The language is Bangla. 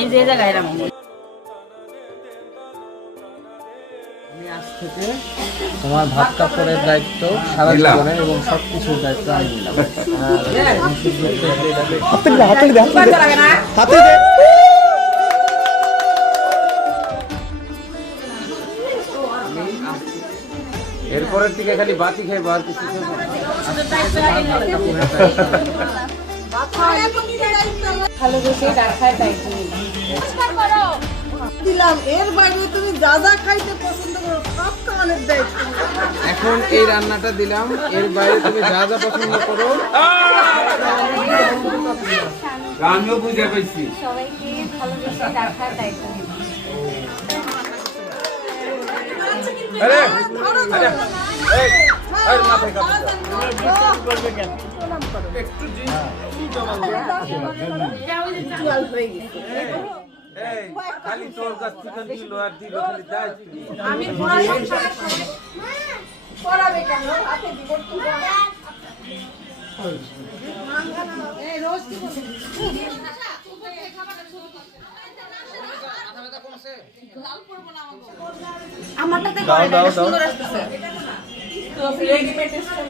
এই যে জায়গায় এরকম তোমার ভাত কাপড়ের দায়িত্ব সারা জীবনে এবং সবকিছুর দায়িত্ব আমি নিলাম। এরপরের দিকে খালি বাতি খেয়ে বার কিছু দিলাম এর বাইরে তুমি যা যা খাইতে পছন্দ করো সব খাওয়ানোর দায়িত্ব। এখন এই রান্নাটা দিলাম, এর বাইরে তুমি যা যা পছন্দ করো। আমিও বুঝে পাইছি। সবাইকে ভালোবেসে রাখার দায়িত্ব নিব। আরে ধরো আরে ধরো। এই এই মাথায় কাপড় একটু জল হয়ে গেছে। এই খালি তোর কাছ থেকে দিল আর দিল খালি দায়িত্ব। আমি পড়াশোনা পড়াবে কেন হাতে দিব তো এই রোজ কি বলছিস আমারটাতে করে না সুন্দর আসছে তো রেডিমেড